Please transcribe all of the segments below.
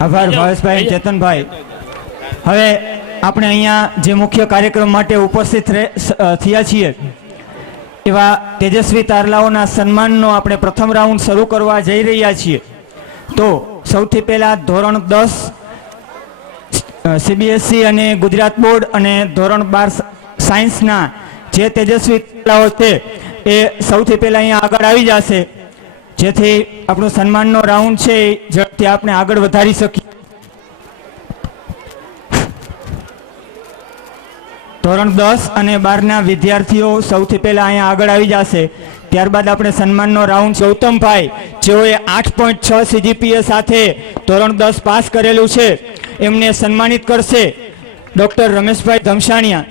આભાર ભાવેશભાઈ, ચેતનભાઈ। હવે આપણે અહીંયા જે મુખ્ય કાર્યક્રમ માટે ઉપસ્થિત થયા છીએ એવા તેજસ્વી તારલાઓના સન્માનનો આપણે પ્રથમ રાઉન્ડ શરૂ કરવા જઈ રહ્યા છીએ। તો સૌથી પહેલા ધોરણ 10 CBSE અને ગુજરાત બોર્ડ અને ધોરણ 12 સાયન્સના જે તેજસ્વી તારલાઓ છે એ સૌથી પહેલા અહીંયા આગળ આવી જશે, જેથી આપણો સન્માનનો રાઉન્ડ છે એ ઝડપથી આપણે આગળ વધારી શકીએ। ધોરણ 10 અને 12ના વિદ્યાર્થીઓ સૌથી પહેલા અહીંયા આગળ આવી જશે। ત્યારબાદ આપણે સન્માનનો રાઉન્ડ ગૌતમભાઈ, જેઓએ 8.6 CGPA સાથે ધોરણ 10 પાસ કરેલું છે, એમને સન્માનિત કરશે ડોક્ટર રમેશભાઈ ધમસાણિયા।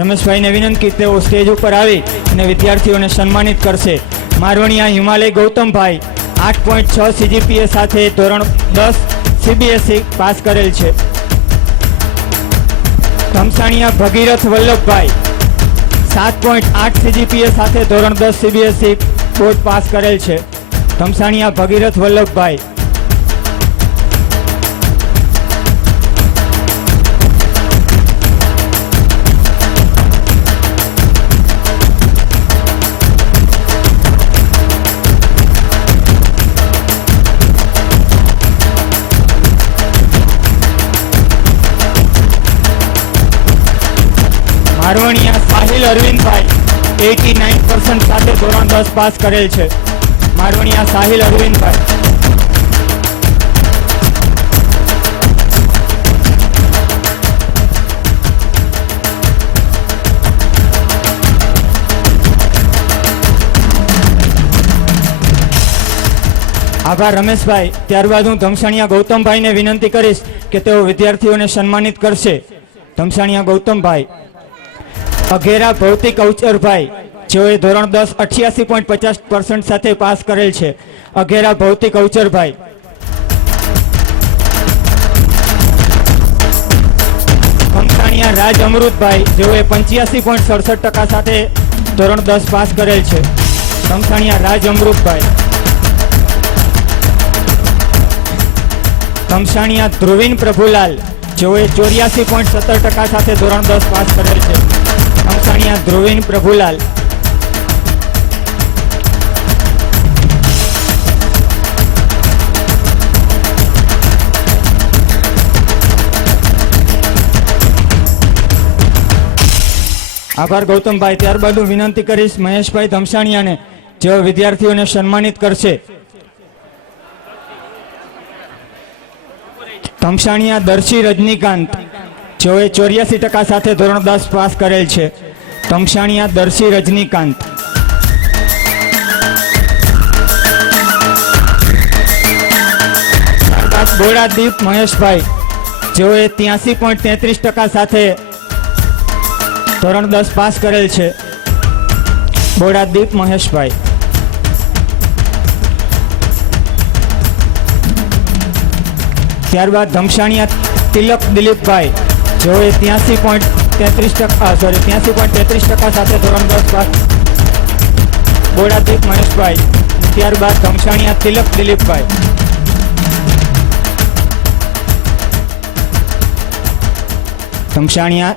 રમેશભાઈને વિનંતી, તેઓ સ્ટેજ ઉપર આવી અને વિદ્યાર્થીઓને સન્માનિત કરશે। મારવણિયા હિમાલય ગૌતમભાઈ 8.6 CGPA સાથે ધોરણ 10 CBSE પાસ કરેલ છે। ધમસાણિયા ભગીરથ વલ્લભભાઈ 7.8 CGPA સાથે ધોરણ 10 CBSE બોર્ડ પાસ કરેલ છે। ધમસાણિયા ભગીરથ વલ્લભભાઈ। મારવણિયા સાહિલ અરવિંદભાઈ 89% સાથે ધોરણ 10 પાસ કરેલ છે। મારવણિયા સાહિલ અરવિંદભાઈ। આભાર રમેશભાઈ। ત્યારબાદ હું ધમસાણિયા ગૌતમભાઈને વિનંતી કરીશ કે તેઓ વિદ્યાર્થીઓને સન્માનિત કરશે। ધમસાણિયા ગૌતમભાઈ। અઘેરા ભૌતિક અવચરભાઈ, જેઓએ ધોરણ 10 88.50% સાથે પાસ કરેલ છે। અઘેરા ભૌતિક અવચરભાઈ। ધમસાણિયા રાજ અમૃતભાઈ, જેઓએ 85.67% સાથે ધોરણ 10 પાસ કરેલ છે। ધમસાણિયા રાજ અમૃતભાઈ। ધમસાણિયા ધ્રુવીન પ્રભુલાલ, જેઓએ 84.17% સાથે ધોરણ 10 પાસ કરેલ છે। ધમસાણિયા ધ્રુવીન પ્રભુલાલ। આભાર ગૌતમભાઈ। ત્યારબાદ હું વિનંતી કરીશ મહેશભાઈ ધમસાણિયાને, જેઓ વિદ્યાર્થીઓને સન્માનિત કરશે। ધમસાણિયા દર્શી રજનીકાંત, જેઓએ 84% સાથે ધોરણ 10 પાસ કરેલ છે। ધમસાણિયા દર્શી રજનીકાંત। બોડાદીપ મહેશભાઈ, જેઓએ 83.33% સાથે ધોરણ 10 પાસ કરેલ છે। બોડાદીપ મહેશભાઈ। ત્યારબાદ ધમસાણિયા તિલક દિલીપભાઈ, જેઓએ 83.33% સાથે ધોરણ 10 પાસ। બોડાદીપ મહેશભાઈ। ત્યારબાદ ધમસાણિયા તિલક દિલીપભાઈ। ધમસાણિયા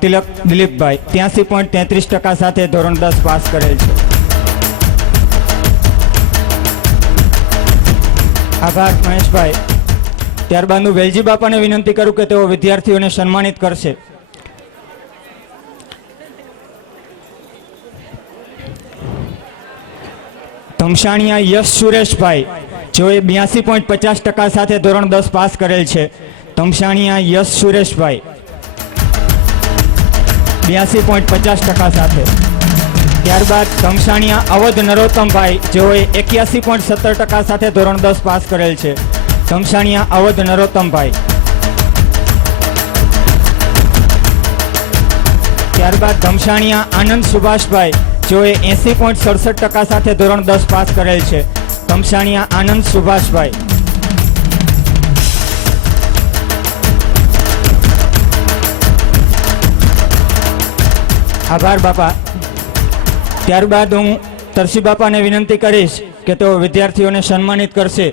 તિલક દિલીપભાઈ 83.33% સાથે ધોરણ 10 પાસ કરેલ છે। આભાર મહેશભાઈ। ત્યારબાદ હું વેલજી બાપાને વિનંતી કરું કે તેઓ વિદ્યાર્થીઓને સન્માનિત કરશે। ધમસાણિયા યશ સુરેશભાઈ, જેઓએ 82.50% સાથે ધોરણ 10 પાસ કરેલ છે। ધમસાણિયા યશ સુરેશભાઈ 82.50% સાથે। ત્યારબાદ ધમસાણિયા અવધ નરોત્તમભાઈ, જેઓએ 81.17% સાથે ધોરણ 10 પાસ કરેલ છે। ધમસાણિયા અવધ નરોત્તમભાઈ। ત્યારબાદ ધમસાણિયા આનંદ સુભાષભાઈ, જેઓએ 80.67% સાથે ધોરણ 10 પાસ કરેલ છે। ધમસાણિયા આનંદ સુભાષભાઈ। આભાર બાપા। ત્યારબાદ હું તરસી બાપાને વિનંતી કરીશ કે તેઓ વિદ્યાર્થીઓને સન્માનિત કરશે.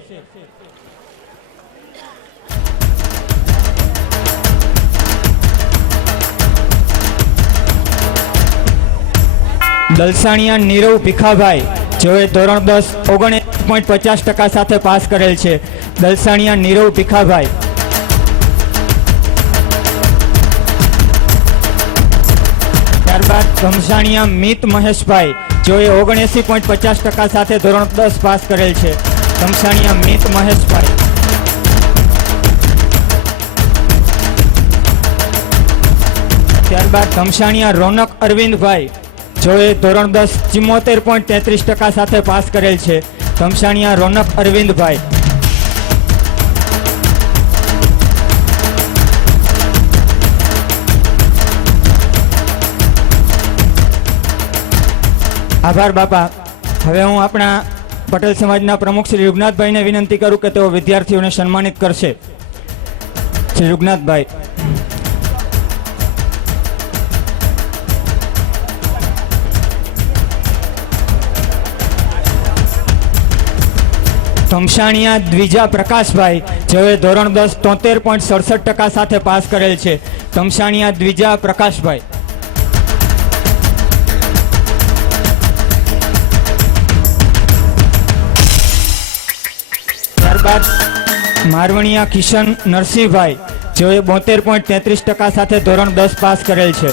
દલસાણિયા નીરવ ભીખાભાઈ, જેઓએ ધોરણ 10 79.50% સાથે પાસ કરેલ છે. દલસાણિયા નીરવ ભીખાભાઈ. ત્યારબાદ ધમસાણિયા મિત મહેશભાઈ, જેઓએ 79.50% સાથે ધોરણ 10 પાસ કરેલ છે. ધમસાણિયા મિત મહેશભાઈ. ત્યારબાદ ધમસાણિયા રોનક અરવિંદભાઈ, જેઓએ ધોરણ 10 74.33% સાથે પાસ કરેલ છે. ધમસાણિયા રોનક અરવિંદભાઈ. આભાર બાપા. હવે હું આપણા પટેલ સમાજના પ્રમુખ શ્રી યુગનાથભાઈને વિનંતી કરું કે તેઓ વિદ્યાર્થીઓને સન્માનિત કરશે. શ્રી યુગનાથભાઈ. ધમસાણિયા દ્વિજા પ્રકાશભાઈ, જેઓએ ધોરણ 10 73.67% સાથે પાસ કરેલ છે. ધમસાણિયા દ્વિજા પ્રકાશભાઈ. ત્યારબાદ મારવણિયા કિશન નરસિંહભાઈ, જેઓએ 72.33% સાથે ધોરણ 10 પાસ કરેલ છે.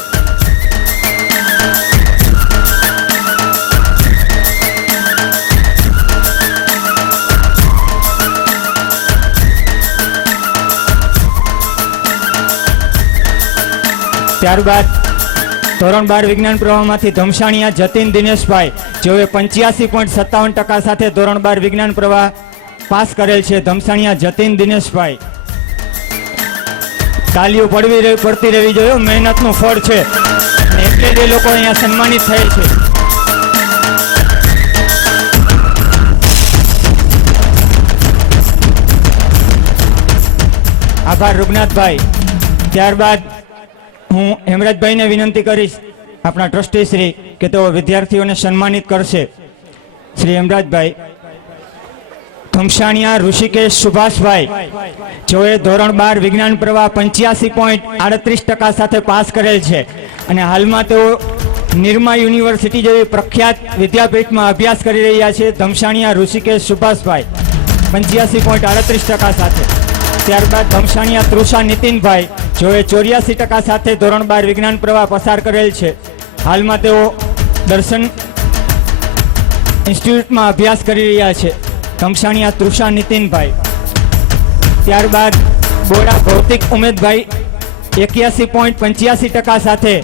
ત્યારબાદ ધોરણ 12 વિજ્ઞાન પ્રવાહમાંથી ધમસાણિયા જતીન દિનેશભાઈ, જેઓએ 85.57% સાથે ધોરણ 12 વિજ્ઞાન પ્રવાહ પાસ કરેલ છે. ધમસાણિયા જતીન દિનેશભાઈ. તાલીઓ પડતી રહેવી જોઈએ, મહેનતનું ફળ છે એટલે જ એ લોકો અહીંયા સન્માનિત થયેલ છે. આભાર રૂગનાથભાઈ. ત્યારબાદ હું હેમરાજભાઈને વિનંતી કરીશ, આપણા ટ્રસ્ટી શ્રી, કે તેઓ વિદ્યાર્થીઓને સન્માનિત કરશે. શ્રી હેમરાજભાઈ. ધમસાણિયા ઋષિકેશ સુભાષભાઈ, જેઓએ ધોરણ 12 વિજ્ઞાન પ્રવાહ 85.38% સાથે પાસ કરેલ છે અને હાલમાં તેઓ નિરમા યુનિવર્સિટી જેવી પ્રખ્યાત વિદ્યાપીઠમાં અભ્યાસ કરી રહ્યા છે. ધમસાણિયા ઋષિકેશ સુભાષભાઈ 85.38% સાથે. ત્યારબાદ ધમસાણિયા તૃષા નીતિનભાઈ, જેઓએ 84% સાથે ધોરણ 12 વિજ્ઞાન પ્રવાહ પસાર કરેલ છે. હાલમાં તેઓ દર્શન ઇન્સ્ટિટ્યૂટમાં અભ્યાસ કરી રહ્યા છે. ધમસાણિયા તૃષા નીતિનભાઈ. ત્યારબાદ બોડા ભૌતિક ઉમેદભાઈ 81.85% સાથે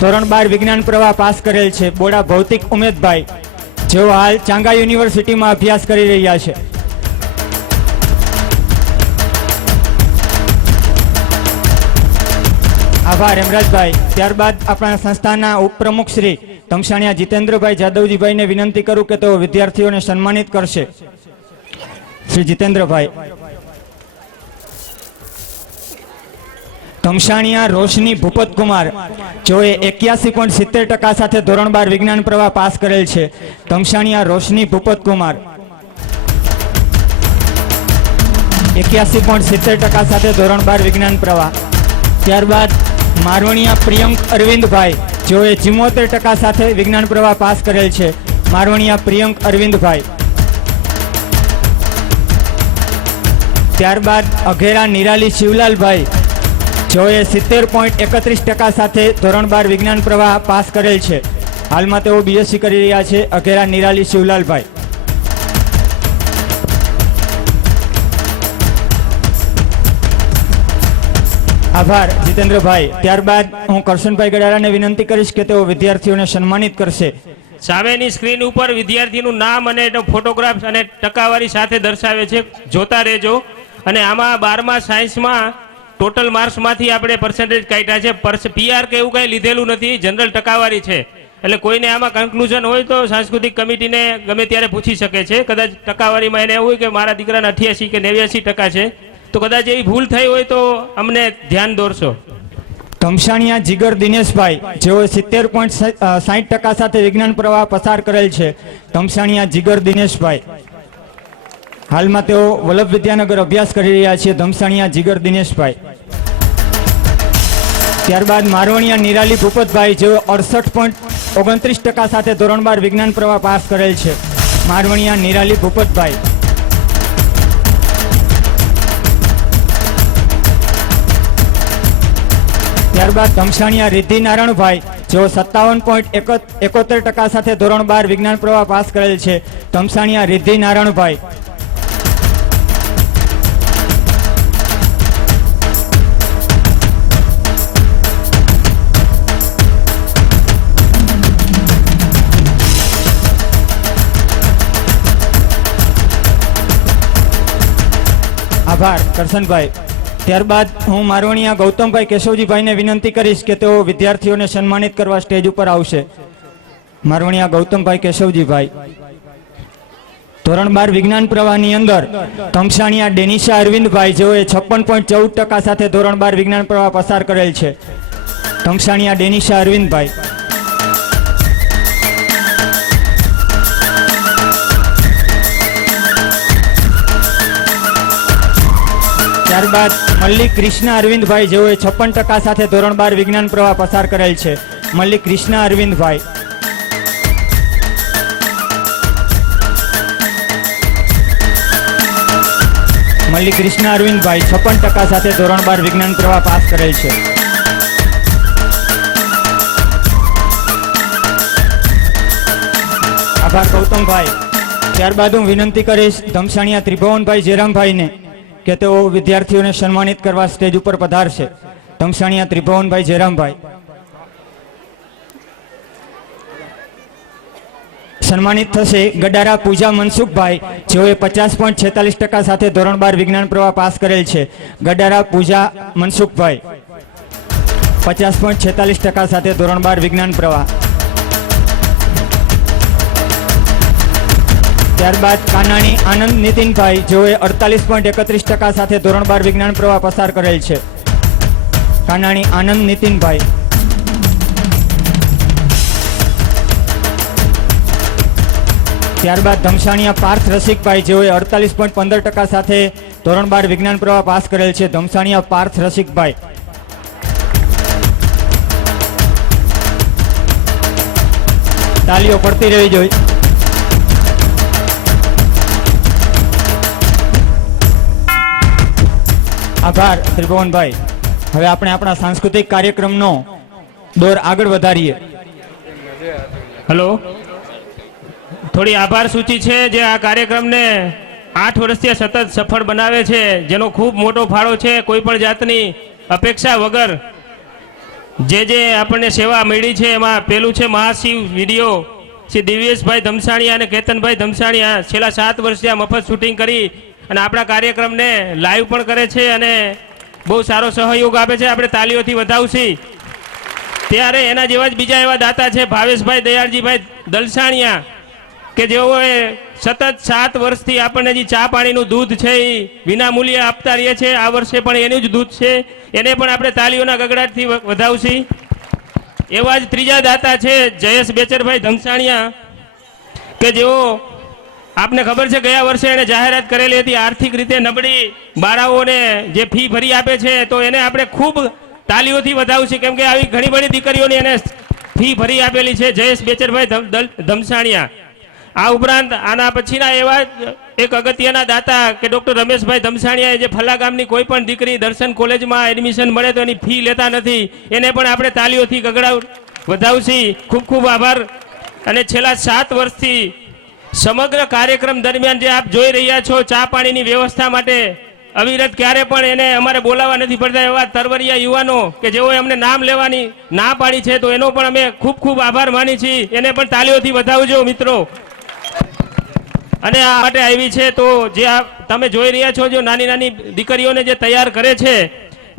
ધોરણ 12 વિજ્ઞાન પ્રવાહ પાસ કરેલ છે. બોડા ભૌતિક ઉમેદભાઈ, જેઓ હાલ ચાંગા યુનિવર્સિટીમાં અભ્યાસ કરી રહ્યા છે. આભાર હેમરાજભાઈ. ત્યારબાદ આપણા સંસ્થાના ઉપપ્રમુખ શ્રી ધમસાણિયા જીતેન્દ્રભાઈ જાદવજીભાઈને વિનંતી કરું કે તેઓ વિદ્યાર્થીઓને સન્માનિત કરશે. શ્રી જીતેન્દ્રભાઈ. ધમસાણિયા રોશની ભૂપતકુમાર, જેઓએ 81.70% સાથે ધોરણ 12 વિજ્ઞાન પ્રવાહ પાસ કરેલ છે. ધમસાણિયા રોશની ભૂપતકુમાર 81.70% સાથે ધોરણ 12 વિજ્ઞાન પ્રવાહ. ત્યારબાદ મારવણિયા પ્રિયંક અરવિંદભાઈ, જેઓએ 74% સાથે વિજ્ઞાન પ્રવાહ પાસ કરેલ છે. મારવણિયા પ્રિયંક અરવિંદભાઈ. ત્યારબાદ અઘેરા નિરાલી શિવલાલભાઈ, જેઓએ 70.31% સાથે ધોરણ 12 વિજ્ઞાન પ્રવાહ પાસ કરેલ છે. હાલમાં તેઓ બીએસસી કરી રહ્યા છે. અઘેરા નિરાલી શિવલાલભાઈ. આભાર જીતેન્દ્રભાઈ. ત્યારબાદ હું કરશનભાઈ ગડારાને વિનંતી કરીશ કે તેઓ વિદ્યાર્થીઓને સન્માનિત કરશે. સામેની સ્ક્રીન ઉપર વિદ્યાર્થીનું નામ અને ફોટોગ્રાફ અને ટકાવારી સાથે દર્શાવે છે, જોતા રહેજો. અને આમાં 12મા સાયન્સમાં ટોટલ માર્ક્સમાંથી આપણે પર્સન્ટેજ કાઢ્યા છે. પીઆર કે એવું કંઈ લીધેલું નથી, જનરલ ટકાવારી છે. એટલે કોઈને આમાં કન્ક્લુઝન હોય તો સાંસ્કૃતિક કમિટીને ગમે ત્યારે પૂછી શકે છે. કદાચ ટકાવારીમાં એને એવું હોય કે મારા દીકરાના 88 કે 89% છે, તો કદાચ એવી ભૂલ થઈ હોય તો અમને ધ્યાન દોરશો. ધમસાણિયા જીગર દિનેશભાઈ જેઓ 70.60% સાથે વિજ્ઞાન પ્રવાહ પસાર કરેલ છે. ધમસાણિયા જીગર દિનેશભાઈ હાલમાં તેઓ વલ્લભ વિદ્યાનગર અભ્યાસ કરી રહ્યા છે. ધમસાણિયા જીગર દિનેશભાઈ. ત્યારબાદ મારવણિયા નિરાલી ભૂપતભાઈ જેઓ 68.29% સાથે ધોરણ 12 વિજ્ઞાન પ્રવાહ પાસ કરેલ છે. મારવણિયા નિરાલી ભૂપતભાઈ. ત્યારબાદ ધમસાણિયા રિદ્ધિ નારાયણભાઈ જેઓ 57.71% સાથે ધોરણ 12 વિજ્ઞાન પ્રવાહ પાસ કરેલ છે. ધમસાણિયા રિદ્ધિ નારાયણભાઈ. આભાર કરશનભાઈ. ત્યારબાદ હું મારવણિયા ગૌતમભાઈ કેશવજીભાઈને વિનંતી કરીશ કે તેઓ વિદ્યાર્થીઓને સન્માનિત કરવા સ્ટેજ ઉપર આવશે. મારવણિયા ગૌતમભાઈ કેશવજીભાઈ. ધોરણ 12 વિજ્ઞાન પ્રવાહની અંદર ધમસાણિયા ડેનિશા અરવિંદભાઈ જેઓએ 56.14% સાથે ધોરણ 12 વિજ્ઞાન પ્રવાહ પસાર કરેલ છે. ધમસાણિયા ડેનિશા અરવિંદભાઈ. ત્યારબાદ મલ્લિક કૃષ્ણા અરવિંદભાઈ જેઓએ 56% સાથે ધોરણ 12 વિજ્ઞાન પ્રવાહ પસાર કરેલ છે. મલ્લિક કૃષ્ણા અરવિંદભાઈ. મલ્લિક કૃષ્ણા અરવિંદભાઈ 56% સાથે ધોરણ 12 વિજ્ઞાન પ્રવાહ પાસ કરેલ છે. આભાર ગૌતમભાઈ. ત્યારબાદ હું વિનંતી કરીશ ધમસાણિયા ત્રિભુવનભાઈ જેરામભાઈને કે તેઓ વિદ્યાર્થીઓને સન્માનિત કરવા સ્ટેજ ઉપર પધારશે. ધમસાણિયા ત્રિભુવનભાઈ જેરામભાઈ. સન્માનિત થશે ગડારા પૂજા મનસુખભાઈ જેઓએ 50.46% સાથે ધોરણ 12 વિજ્ઞાન પ્રવાહ પાસ કરેલ છે. ગડારા પૂજા મનસુખભાઈ 50.46% સાથે ધોરણ 12 વિજ્ઞાન પ્રવાહ. ત્યારબાદ કાનાણી આનંદ નીતિનભાઈ જેઓએ 48.31% સાથે ધોરણ 12 વિજ્ઞાન પ્રવાહ પસાર કરેલ છે. કાનાણી આનંદ નીતિનભાઈ. ત્યારબાદ ધમસાણિયા પાર્થ રસિકભાઈ જેઓએ 48.15% સાથે ધોરણ 12 વિજ્ઞાન પ્રવાહ પાસ કરેલ છે. ધમસાણિયા પાર્થ રસિકભાઈ. તાલીઓ પડતી રહેવી જોઈએ. આભાર ત્રિભુવનભાઈ. હવે આપણે આપણા સાંસ્કૃતિક કાર્યક્રમનો દોર આગળ વધારીએ. હલો, થોડી આભાર સૂચિ છે જે આ કાર્યક્રમને 8 વર્ષથી સતત સફળ બનાવે છે, જેનો ખૂબ મોટો ફાળો છે. કોઈ પણ જાતની અપેક્ષા વગર જે આપણને સેવા મળી છે એમાં પેલું છે મહાશિવ વિડીયો. શ્રી દિવ્યેશભાઈ ધમસાણિયા અને કેતનભાઈ ધમસાણિયા છેલ્લા 7 વર્ષથી આ મફત શૂટિંગ કરી અને આપણા કાર્યક્રમને લાઈવ પણ કરે છે અને બહુ સારો સહયોગ આપે છે. આપણે તાલીઓથી વધાવશી. ત્યારે એના જેવા જ બીજા એવા દાતા છે ભાવેશભાઈ દયાળજીભાઈ દલસાણિયા કે જેઓએ સતત 7 વર્ષથી આપણને જે ચા પાણીનું દૂધ છે એ વિના મૂલ્યે આપતા રહીએ છે. આ વર્ષે પણ એનું જ દૂધ છે, એને પણ આપણે તાલીઓના ગગડાટથી વધાવશી. એવા જ ત્રીજા દાતા છે જયેશ બેચરભાઈ ધમસાણિયા કે જેઓ આપને ખબર છે ગયા વર્ષે એને જાહેરાત કરેલી હતી આર્થિક રીતે નબળી બાળાઓને જે ફી ભરી આપે છે, તો એને આપણે ખૂબ તાલીઓથી વધાવશું કેમ કે આવી ઘણી બધી દીકરીઓની એને ફી ભરી આપેલી છે. જયેશ બેચરભાઈ ધમસાણિયા. આ ઉપરાંત આના પછીના એવા એક અગત્યના દાતા કે ડૉક્ટર રમેશભાઈ ધમસાણિયા જે ફલા ગામની કોઈ પણ દીકરી દર્શન કોલેજમાં એડમિશન મળે તો એની ફી લેતા નથી, એને પણ આપણે તાલીઓથી ગગડા વધાવશી. ખૂબ ખૂબ આભાર. અને છેલ્લા 7 વર્ષથી સમગ્ર કાર્યક્રમ દરમિયાન જે આપ જોઈ રહ્યા છો ચા પાણીની વ્યવસ્થા માટે અવિરત ક્યારે પણ એને અમારે બોલાવવા નથી પડતા એવા તરવરિયા યુવાનો કે જેઓએ અમને નામ લેવાની ના પાડી છે, તો એનો પણ અમે ખૂબ ખૂબ આભાર માની છીએ. એને પણ તાલીઓથી વધાવજો મિત્રો. અને આ માટે આવી છે તો જે આ તમે જોઈ રહ્યા છો જો નાની નાની દીકરીઓને જે તૈયાર કરે છે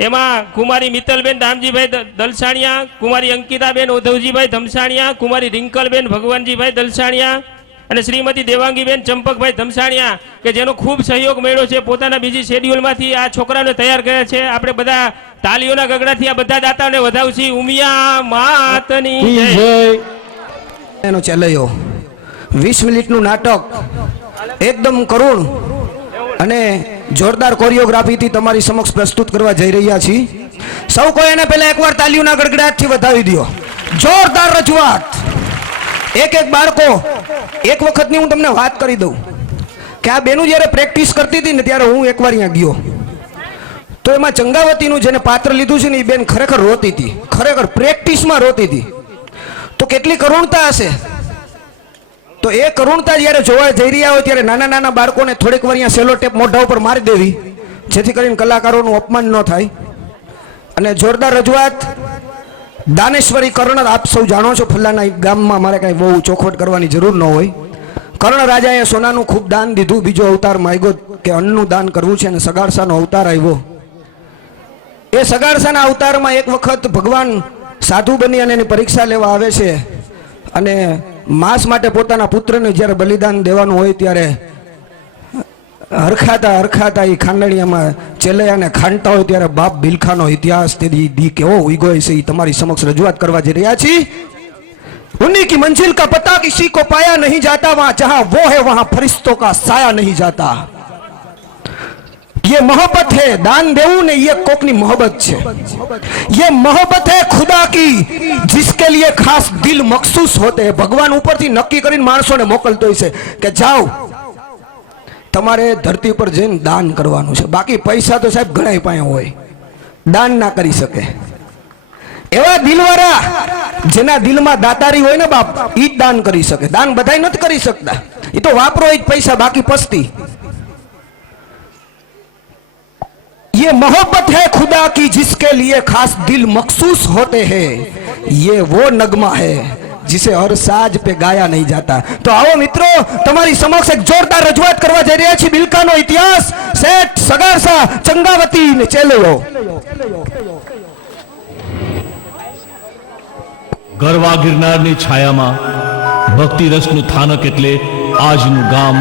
એમાં કુમારી મિત્તલબેન રામજીભાઈ દલસાણિયા, કુમારી અંકિતાબેન ઉધવજીભાઈ ધમસાણિયા, કુમારી રિંકલબેન ભગવાનજીભાઈ દલસાણિયા અને શ્રીમતી દેવાંગીબેન ચંપકભાઈ ધમસાણિયા કે જેનો ખૂબ સહયોગ મળ્યો છે. પોતાના બીજી શેડ્યુલમાંથી આ છોકરાઓને તૈયાર કર્યા છે. આપણે બધા તાલીઓના ગગડાથી આ બધા દાતાઓને વધાવશી. ઉમિયા માતની જય. એનો ચેલૈયો 20 મિનિટનું નાટક એકદમ કરુણ અને જોરદાર કોરિયોગ્રાફીથી તમારી સમક્ષ પ્રસ્તુત કરવા જઈ રહ્યા છીએ. સૌ કોઈ એને પહેલા એકવાર તાલીઓના ગડગડાટથી વધાવી દો. જોરદાર રજૂઆત. એક બાળકો, એક વખતની હું તમને વાત કરી દઉં કે આ બેનું જ્યારે પ્રેક્ટિસ કરતી હતી ને ત્યારે હું એકવાર અહીંયા ગયો તો એમાં ચંગાવતીનું જેને પાત્ર લીધું છે ને એ બેન ખરેખર રોતી હતી, ખરેખર પ્રેક્ટિસમાં રોતી હતી. તો કેટલી કરુણતા હશે. તો એ કરુણતા જ્યારે જોવા જઈ રહ્યા હોય ત્યારે નાના નાના બાળકોને થોડીક વાર અહીંયા સેલો ટેપ મોઢા ઉપર મારી દેવી જેથી કરીને કલાકારોનું અપમાન ન થાય. અને જોરદાર રજૂઆત દાનેશ્વરી કર્ણ. આપ સૌ જાણો છો ફુલ્લાના ગામમાં મારે કાંઈ બહુ ચોખવટ કરવાની જરૂર ન હોય. કર્ણ રાજાએ સોનાનું ખૂબ દાન દીધું, બીજો અવતાર માંગ્યો કે અન્નનું દાન કરવું છે અને સગાડસાનો અવતાર આવ્યો. એ સગાડસાના અવતારમાં એક વખત ભગવાન સાધુ બની અને એની પરીક્ષા લેવા આવે છે અને માંસ માટે પોતાના પુત્રને જ્યારે બલિદાન દેવાનું હોય ત્યારે હરખાતા એ ખાંડણીયામાં ચેલૈયાને ખાંડતા હોય ત્યારે બાપ બિલખાનો ઇતિહાસ તે દી કેવો ઉગ્યો છે એ તમારી સમક્ષ રજૂઆત કરવા જઈ રહ્યા છીએ. उन्हीं की मंजिल का पता किसी को पाया नहीं जाता, वहां जहां वो है वहां फरिश्तों का साया नहीं जाता. ये मोहब्बत है दान देવું ने ये कोकनी मोहब्बत છે. ये मोहब्बत है खुदा की जिसके लिए खास दिल मखसूस होते हैं. ભગવાન ઉપરથી નક્કી કરીને માણસોને મોકલતો હોય છે કે જાઓ તમારે ધરતી પર જઈને દાન કરવાનું છે. બાકી પૈસા તો સાહેબ ઘણા પાસે હોય, દાન ના કરી શકે. એવા દિલવાળા જેના દિલમાં દાતારી હોય ને બાપ, ઈ જ દાન કરી શકે. દાન બધાય નથી કરી શકતા, એ તો વાપરો જ પૈસા, બાકી પસ્તી. ये मोहब्बत है खुदा की जिसके लिए खास दिल मखसूस होते हैं. ये वो नगमा है जिसे हर साज पे गाया नहीं जाता. तो आओ મિત્રો, તમારી સમક્ષ એક જોરદાર રજૂઆત કરવા જઈ રહ્યા છીએ. બિલકાનો ઇતિહાસ, શેઠ સગારસા, ચંગાવતી ને ચેલૈયો. ગરવા ગિરનારની છાયામાં ભક્તિ રસનું થાનક એટલે આજનું ગામ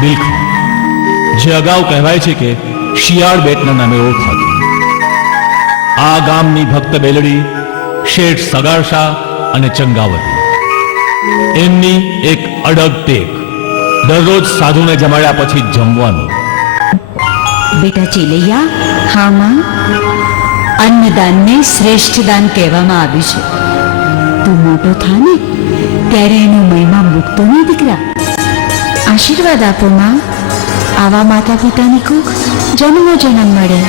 બિલખા, જે અગાઉ કહેવાય છે કે શિયાળ બેટના નામે ઓળખાતું. આ ગામની ભક્ત બેલડી શેઠ સગારશા અને ચંગાવતી, એમની એક અડગ ટેક દરરોજ સાધુને જમાડ્યા પછી જમવાનું. બેટા ચેલૈયા, હા માં, અન્નદાનને શ્રેષ્ઠ દાન કહેવામાં આવ્યું છે. તું મોટો થા ને ત્યારે એનો મહિમા મૂકતો નહીં દીકરા. આશીર્વાદ આપો માં. આવા માતા પિતાની કુખ જન્મો જન્મ મળે.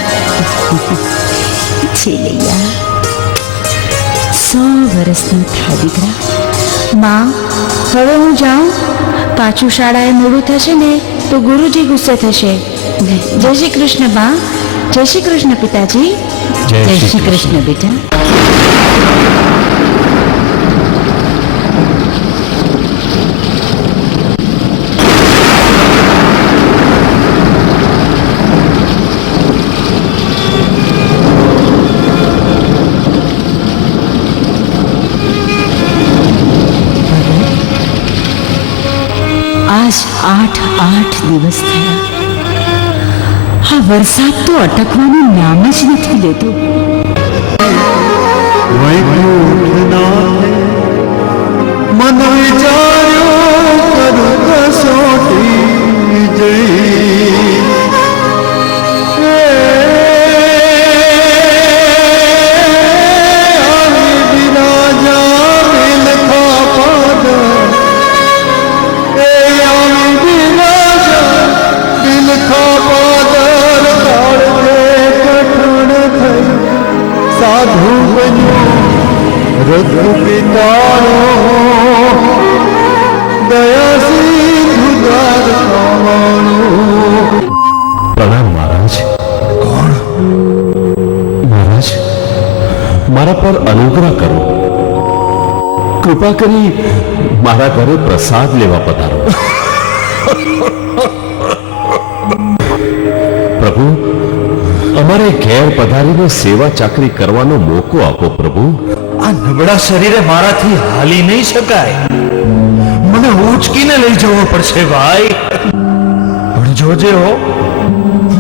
ચેલૈયા 100 વર્ષનો થા દીકરા. માં, હવે હું જાઉં. પાછું શાળાએ મોડું થશે ને તો ગુરુજી ગુસ્સે થશે. જય શ્રી કૃષ્ણ બા. જય શ્રી કૃષ્ણ પિતાજી. જય શ્રી કૃષ્ણ બેટા. આજ 8 દિવસ થયા. આ વરસાદ તો અટકવાનું નામ જ નથી લેતો. મન વિચાર્યો કરું કસોટી જઈ. સાધુ બન્યો રઘુપિતાનો દયા સિંધુ દ્વાર પાવનો. પ્રણામ મહારાજ. કોણ? મહારાજ, મારા પર અનુગ્રહ કરો. કૃપા કરી મારા ઘરે પ્રસાદ લેવા પધારો. પ્રભુ, અમારે ઘેર પધારીને સેવા ચાકરી કરવાનો મોકો આપો પ્રભુ. આ નબળા શરીરે મારાથી હાલી નહીં શકાય. મને ઉચકીને લઈ જવો પડશે ભાઈ. પણ જોજે હો,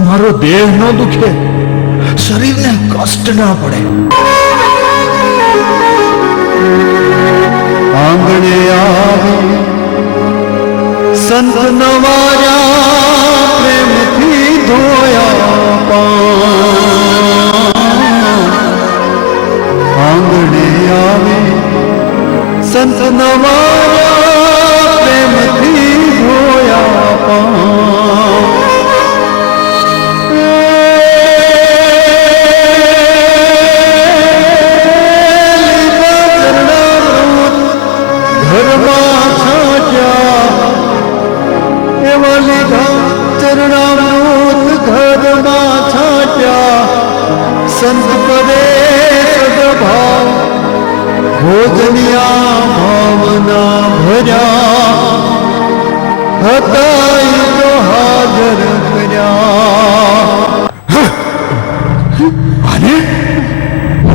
મારો દેહ ન દુખે. શરીરને કષ્ટ ના પડે. આંગણે આવી સંત નવાયા પ્રેમથી ધોયા આંગણે આવી સંત નવાયા પ્રેમથી ધોયા ઘરમાં છાંટ્યા એવા લીધા ચરણામૃત ઘરમાં છાંટ્યા સંત પદે સદભાવ ભોજનિયા ભાવના ભર્યા હતા ઈ તો હાજર કર્યા. આને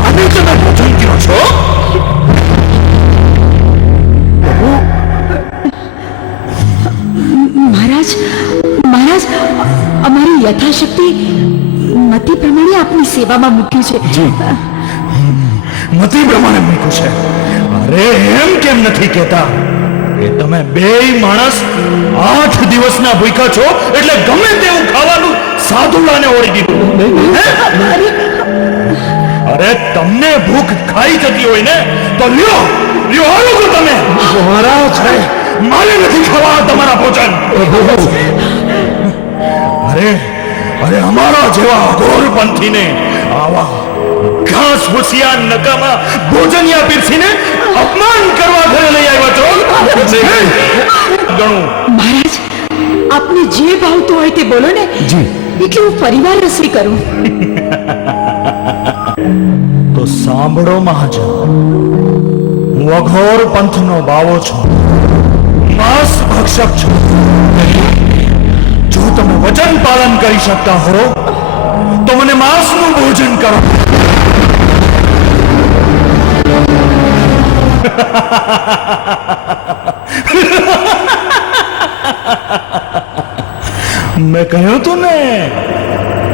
આને તમે ભોજન કહો છો? મહારાજ મહારાજ અમારી યથાશક્તિ મતિ પ્રમાણે આપની સેવામાં મૂક્યું છે. મતિ પ્રમાણે મૂક્યું છે. અરે એમ કેમ નથી કહેતા કે તમે બેય માણસ 8 દિવસના ભૂખ્યા છો એટલે ગમે તેવું ખાવાનું સાધુડાને ઓળી દીધું. હે? અરે તમને ભૂખ ખાઈ જતી હોય ને તો લ્યો લ્યો આ લોકો તમે. મહારાજ મારે નથી ખાવા તમારા ભોજન. અરે અરે અમારા જેવા અઘોર પંથીને આવા ઘાસ ભૂસિયા નકામાં ભોજનિયા પીરસીને અપમાન કરવા ઘરે લઈ આવ્યા છો. ગણું મહારાજ આપને જે ભાવતું હોય તે બોલો ને. એટલે હું ફરીવાર રસોઈ કરું. તો સાંભળો મહાજન, હું અઘોર પંથનો બાવો છું, માંસ ભક્ષક છું. જો તમે વચન પાલન કરી શકતા હો તો મને માંસનું ભોજન કરો. મેં કહ્યું તું ને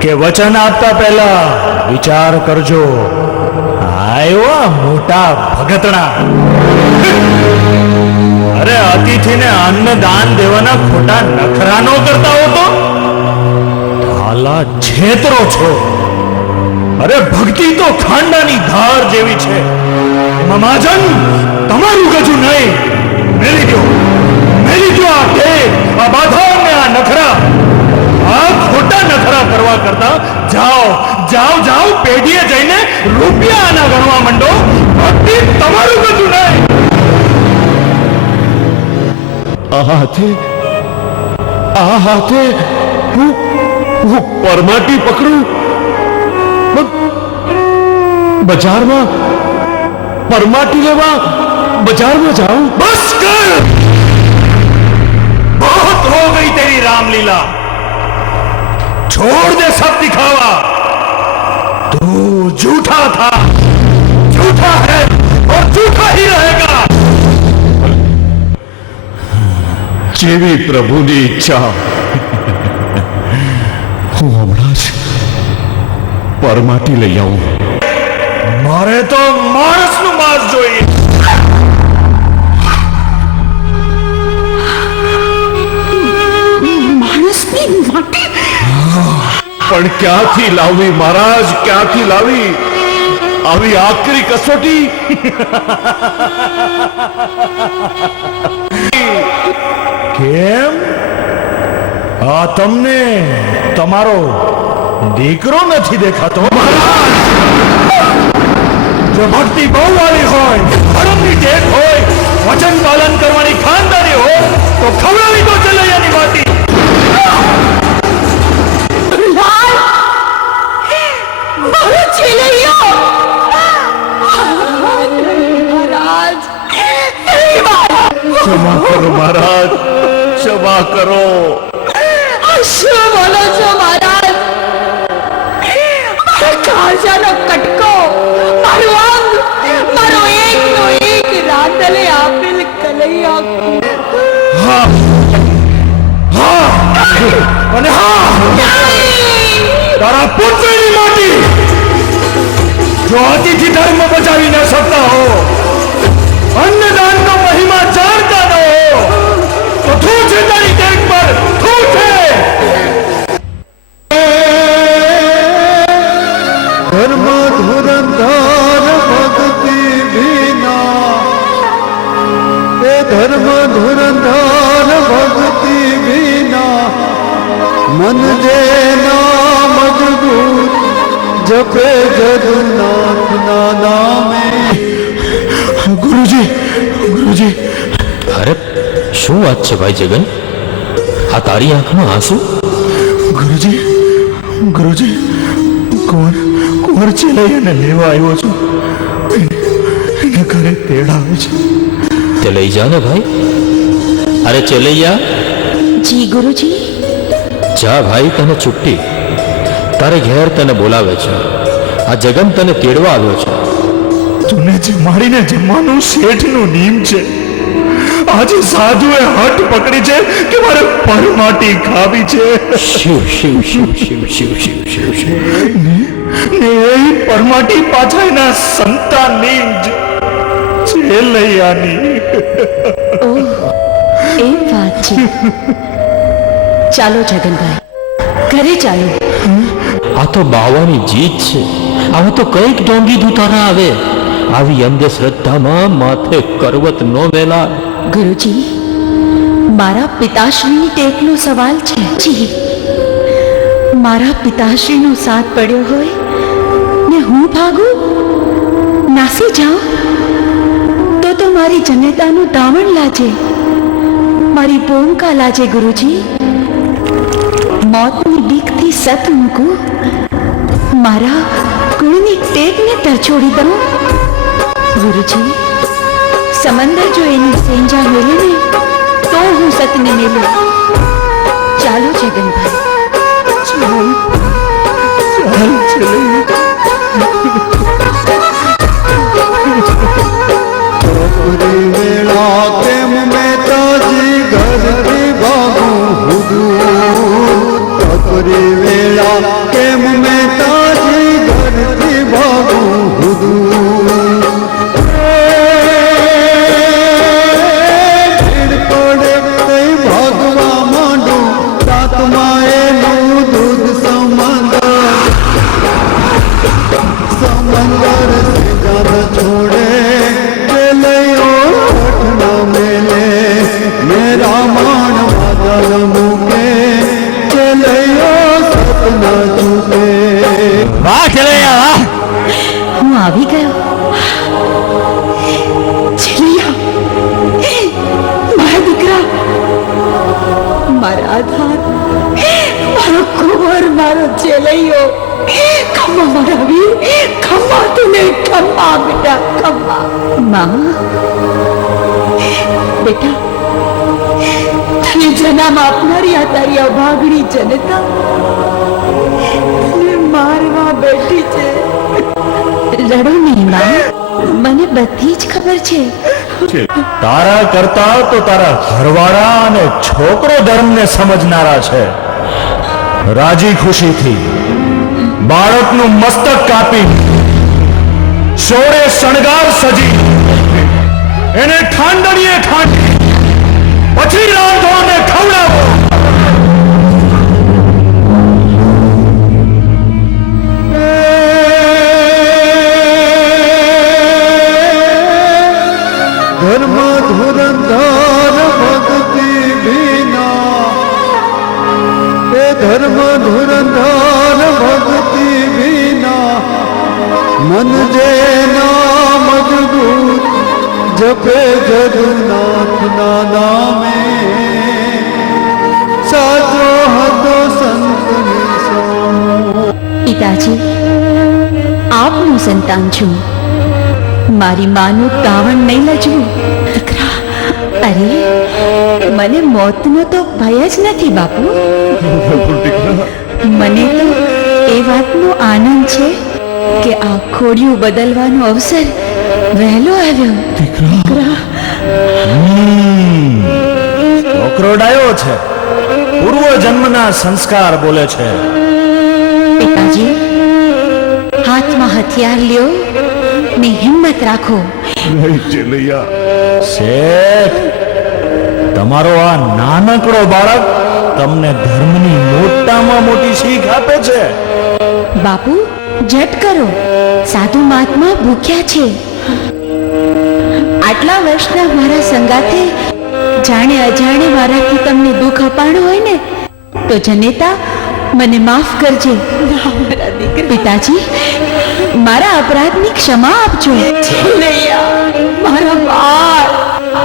કે વચન આપતા પહેલા વિચાર કરજો. આયો મોટા ભગતણા. અરે અતિથિને અન્ન દાન દેવાના ખોટા નખરા નો કરતા હો તો થાલા છેતરો છો. અરે ભક્તિ તો ખાંડાની ધાર જેવી છે. એમાં મહાજન તમારું ગજુ નહીં. મેલી દો આ ટેક, આ બાધા ને આ નખરા, આ ખોટા નખરા કરવા કરતા જાઓ જાઓ જાઓ પેઢીએ જઈને રૂપિયા આના ગણવા માંડો. ભક્તિ તમારું ગજુ નહીં. આ હાથે હું પરમાટી પકડું, બજારમાં પરમાટી લેવા બજારમાં જાઉં. बस कर, बहुत हो गई तेरी रामलीला. छोड़ दे सब दिखावा. तू झूठा था, झूठा है और झूठा ही रहेगा. જેવી પ્રભુની ઈચ્છા. હું હમણાં જ પરમાટી લઈ આવું. મારે તો માણસનું માંસ જોઈએ. માણસની માટી? પણ ક્યાંથી લાવવી મહારાજ, ક્યાંથી લાવવી આવી આકરી કસોટી? કેમ? આ તમને તમારો દીકરો નથી દેખાતો? જો ભક્તિ બહુ વાળી હોય, ધર્મની ટેક હોય, વચન પાલન કરવાની ખાનદારી હોય તો ખવડાવી દો ચલૈયાની માટી. મારો ચેલૈયો! મહારાજ, ક્ષમા કરો મહારાજ, ક્ષમા કરો. શું બોલો છો મહારાજ? મારા કાળજાનો કટકો, મારું અંગ, મારો એકનો એક રાંદલે આપેલ કલૈયા. અને હા, નહીં! તારા પુત્રની માટી જો અતિથિ ધર્મ બચાવી ન શકતા હો, અન્નદાનનો મહિમા જાણતા ન હો, તો શું છે તારી ટેક પર શું છે? ધર્મ ધુરંધર ભક્તિ વિના, એ ધર્મ ધુરંધર ભક્તિ વિના, મન જેના મજબૂત જપે જગન્નાથના નામે. ગુરુજી, અરે શું વાત છે ભાઈ જગન? આ તારી આંખમાં આંસુ? ગુરુજી, કુંવર ચેલૈયાને લેવા આવ્યો છું. એને ઘરે તેડાવે છે. તે લઈ જા ને ભાઈ. અરે ચેલૈયા, જી ગુરુજી. જા ભાઈ, તને છુટ્ટી. તારે ઘેર તને બોલાવે છે. આ જગન તને તેડવા આવ્યો છે. તુને જમાડીને જમવાનું શેઠનું નિયમ છે. આજે સાધુએ હટ પકડી છે કે મારે પરમાટી ખાવી છે. શિવ શિવ શિવ શિવ શિવ શિવ શિવ શિવ. ને એ પરમાટી પાછા એના સંતાનની ચેલૈયાની. ઓહ, એ વાત છે. ચાલો જગનભાઈ, ઘરે ચાલો. આ તો બાવાની જીત છે. હવે તો કઈક ડોંગી દુતારા આવે. આવી અંધશ્રદ્ધામાં માથે કરવત ન મેલાય. ગુરુજી, મારા પિતાશ્રીની ટેકનો સવાલ છે. જી, મારા પિતાશ્રીનો સાથ પડ્યો હોય ને હું ભાગું, નાસી જાઉં, તો મારી જનેતાનું દામણ લાજે, મારી ભૂમિકા લાજે. ગુરુજી, મોતની બીકથી સત મૂકું, મારા કુળની ટેકને તરછોડી દઉં. ગુરુજી, સમંદર જો એની સેંજા મેલે ને તો હું સતને મેલું. ચાલો જગનભાઈ, પૂરી વેળા કેમ મહેતાજી ઘરથી ભાગું હુદૂર. પૂરી વેળા કેમ મહેતાજી ઘરથી ભાગું હુદૂર. ભીડ પડે કઈ ભાગવા માંડું, દાંતમાં એનું દૂધ સમંદર સિંગાર છોડે. વાહ ચેલૈયા, વાહ. હું આવી ગયો. છેલ્લિયા, મારા દીકરા, મારા આધાર, મારો કુંવર, મારો ચેલૈયો. ખમ્મા મારા વીર, ખમ્મા તુને, ખમ્મા બેટા, ખમ્મા. માં, બેટા, તને જન્મ આપનારી આ તારી અભાગણી જનતા મારવા બેઠી છે. રડો નહીં માં, મને બધી જ ખબર છે. તારા કરતા તો તારા ઘરવાળા અને છોકરો ધર્મને સમજનારા છે. રાજી ખુશીથી બાળકનું મસ્તક કાપી સોળે શણગાર સજી એને ખાંડણીએ ખાંડી પછી રાંધો અને ખવડાવો. ધર્મ ધુરંધર ભક્તિ વિના, એ ધર્મ ધુરંધર ભક્તિ વિના, મન જેના મજબૂત જપે જગન્નાથના નામે. સાચો હતો સંતની સૌ. પિતાજી, આપનું સંતાન છું. મારી માનું દાવણ નહીં લજવું. દીકરા, અરે મને મોતનો તો ભય જ નથી બાપુ. મને તો એ વાતનો આનંદ છે કે આ ખોડિયું બદલવાનો અવસર વહેલો આવ્યો. દીકરા, છોકરો ડાયો છે, પૂર્વ જન્મના સંસ્કાર બોલે છે. પિતાજી, હાથમાં હથિયાર લ્યો ને હિંમત રાખો. નહીં ચેલૈયા શેઠ, તમારો આ નાનકડો બાળક તમને ધર્મની મોટામાં મોટી શીખ આપે છે. બાપુ, જટ કરો, સાધુ મહાત્મા ભૂખ્યા છે. આટલા વર્ષના મારા સંગાથે જાણે અજાણે મારાથી તમને દુઃખ અપાણું હોય ને તો જનેતા મને માફ કરજે. પિતાજી, મારા અપરાધની ક્ષમા આપજો. મારા બાળ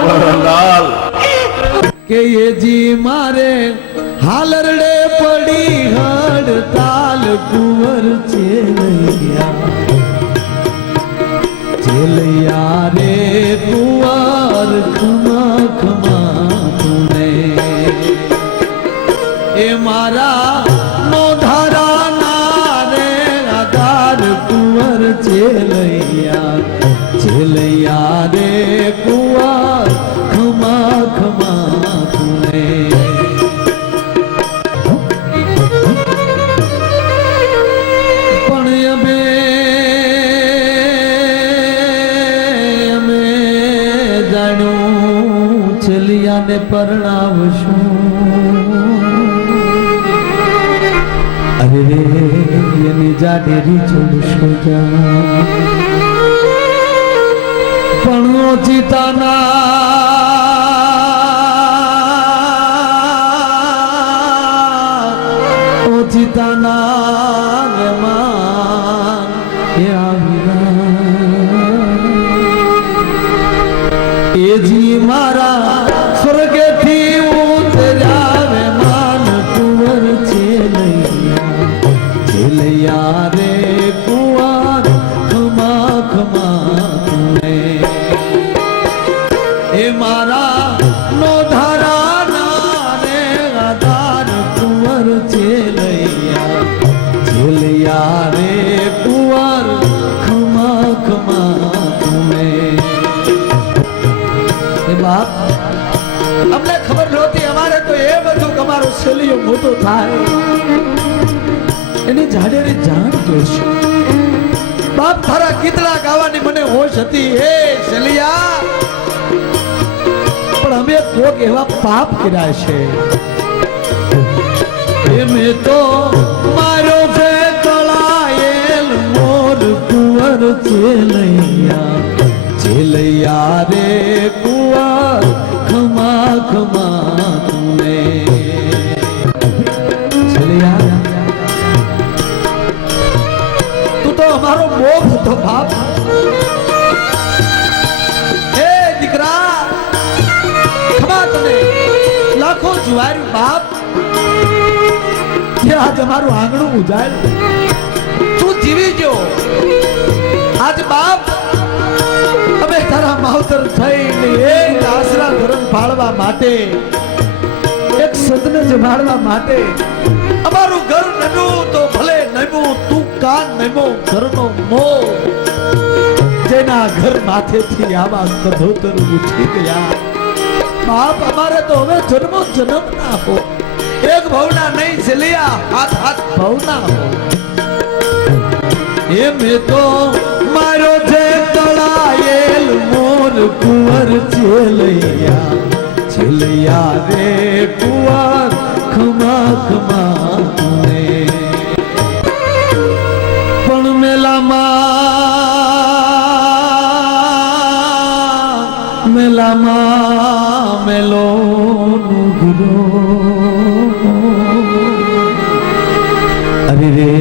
વરલાલ, કે એ જી મારે હાલરડે પડી હડતાલ કુંવર ચેલૈયા રે કુંવર ખમા ખમા તુને એ મારા નો ધરાના રે આધાર કુંવર ચેલૈયા રે કુંવર ખમા ખમા તુને. પણ અમે જાણ્યું છેલિયાને પરણાવશું. અરે રે એની જાડેરી છોડશો પણ ઓચિતાના માન એ એ જી મારા સ્વર્ગથી ઉતર્યા મહેમાન કુંવર ચેલૈયા રે કુંવર ખમા ખમા તુને એ મારા નો ધારા રે આધાર કુંવર ચેલૈયા રે કુંવર ખમા ખમા તુને. બાપ, અમને ખબર નહોતી. અમારે તો એ બધું કે અમારો છેલ્લીઓ મોટો થાય એની જાડેરી જાણ જોશે. બાપ, તારા ગીતડા ગાવાની મને હોશ હતી હે છેલ્લિયા, પણ અમે કોક એવા પાપ કર્યા છે. એમે તો મારો છે કળાયેલ મોર કુંવર ચેલૈયા રે કુંવર ખમા ખમા તુને. છેલ્લિયા, તું તો અમારો મોહ હતો બાપ. હે દીકરા, ખમા તને લાખો જુવારી બાપ, જે આજ અમારું આંગણું ઉજાડ્યું. તું જીવી ગયો. આજ બાપ અમે તારા માવતર થઈને એક આશરા ધર્મ પાળવા માટે, એક સદને જમાડવા માટે અમારું ઘર નમ્યું તો ભલે નમ્યું, તું કાન નમ્યો ઘરનો મોહ. જેના ઘર માથેથી આવા કબૂતર ઉઠી ગયા. બાપ, અમારે તો હવે જન્મો જન્મ ના હો. એક ભવના નહીં છેલ્લિયા, હાથ હાથ ભવના હો. એ મેં તો મારો છે તળાયેલ મોર કુંવર ચેલૈયા રે કુંવર ખમા ખમા તુને. પણ મેલામાં મેલો નુગરો. અરે રે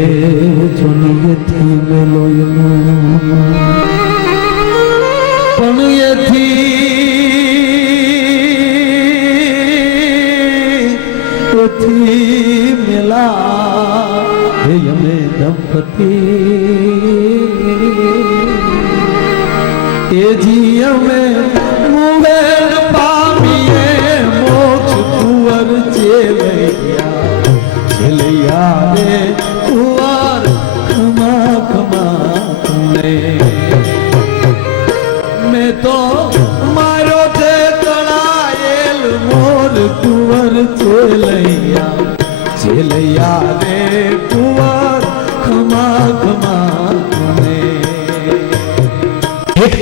જોનીએથી મેલો પણ એથી મેલા હે અમે દંપતી એ જી અમે મુવેર પામીએ મોક્ષ કુંવર ચેલૈયા રે કુંવર ખમા ખમા તુને. મેં તો મારો છે તળાયેલ મોર કુંવર ચેલૈયા રે કુંવર ખમા ખમા મને. શેઠ,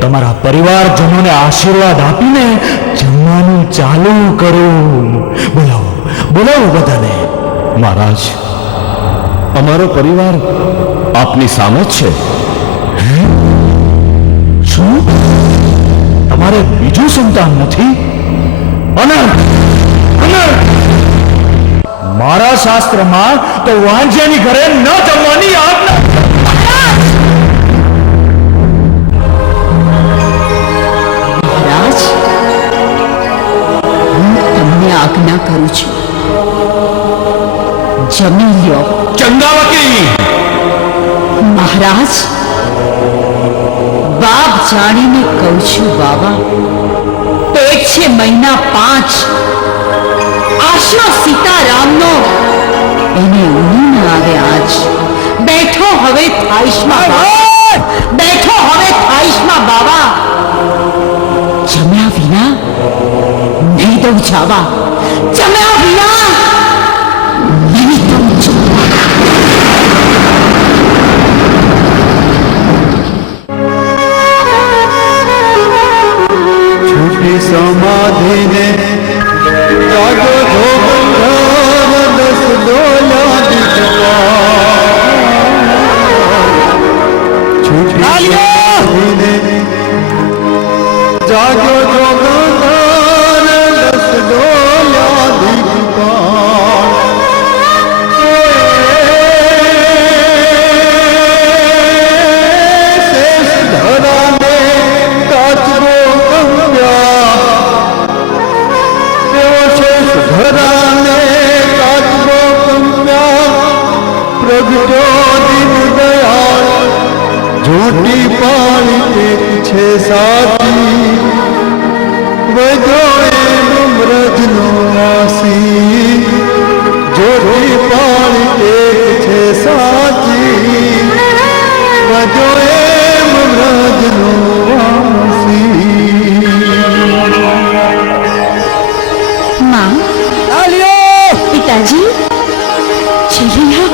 તમારા પરિવારજનોને આશીર્વાદ આપીને જમવાનું ચાલુ કરો. બોલાવો બોલાવો બધાને. મહારાજ, અમારો પરિવાર આપની સામે જ છે. શું તમારે બીજું સંતાન નથી? અનંત અનંત, મારા શાસ્ત્રમાં તો વાંજ્યાની ઘરે ન જમવાની આજ્ઞા. મહારાજ, હું તમને આજ્ઞા કરું છું, જમી લ્યો. ચંદાવતી, મહારાજ, બાપ જાણીને કહું છું બાબા, પેટ છે મહિના 5, આશરો સીતારામનો, એને ઊંઘ ન આવે આજ. બેઠો હવે થાઈશમાં બાબા, બેઠો હવે થાઈશમાં બાબા. જમ્યા વિના નહીં દઉં જાવા, જમ્યા વિના નહીં દઉં જાવા. છૂટી સમાધિને જાગો જોગંધાર દસ ડોલા છૂટી સમાધિને જાગો જોગંધાર દસ ડોલા झूठी पानी एक छे साथी वजोए ब्रजनो वासी झूठी पानी एक छे साथी वजोए ब्रजनो वासी. માં, પિતાજી, ચેલિયા,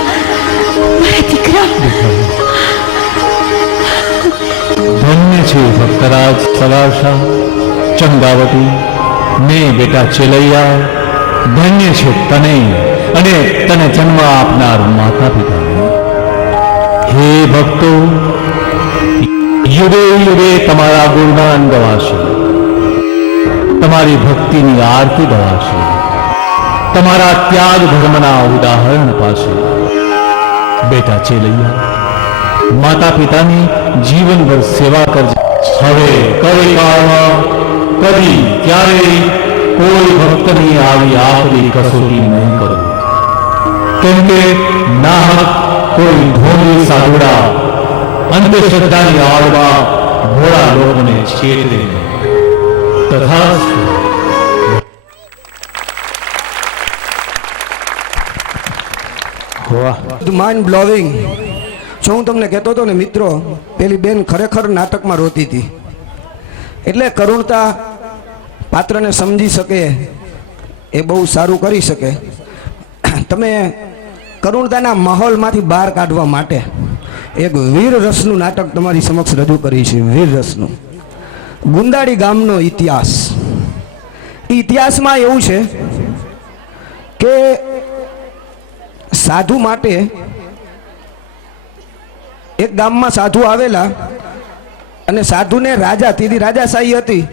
મારા દીકરા. ધન્ય છે ભક્તરાજ સલાશા, ચંદાવતી, ને બેટા ચેલૈયા. ધન્ય છે તને અને તને જન્મ આપનાર માતા પિતા. હે ભક્તો, યુગે યુગે તમારા ગુણગાન ગવાશે, તમારી ભક્તિની આરતી ગવાશે, તમારા ત્યાગ ધર્મના ઉદાહરણ પાસે. બેટા ચેલૈયા, માતા પિતાની જીવનભર સેવા કરજે. હવે કઈ કાળમાં કદી ક્યારેય કોઈ ભક્તની આવી આખરી કસોટી નહીં કરો, કેમ કે નાહક કોઈ ઢોંગી સાધુડા અંધશ્રદ્ધાની આડમાં ભોળા લોકોને છેતરે. તથાસ્તુ. માઇન્ડ બ્લોવિંગ. જો હું તમને કહેતો હતો ને મિત્રો, પેલી બેન ખરેખર નાટકમાં રોતી હતી. એટલે કરુણતા પાત્રને સમજી શકે એ બહુ સારું કરી શકે. તમે કરુણતાના માહોલમાંથી બહાર કાઢવા માટે એક વીર રસનું નાટક તમારી સમક્ષ રજૂ કરી છે. વીર રસનું ગુંદાડી ગામનો ઇતિહાસ. ઇતિહાસમાં એવું છે કે સાધુ માટે એક ગામમાં સાધુ આવેલા અને સાધુને રાજા, તીધી રાજાશાહી હતી,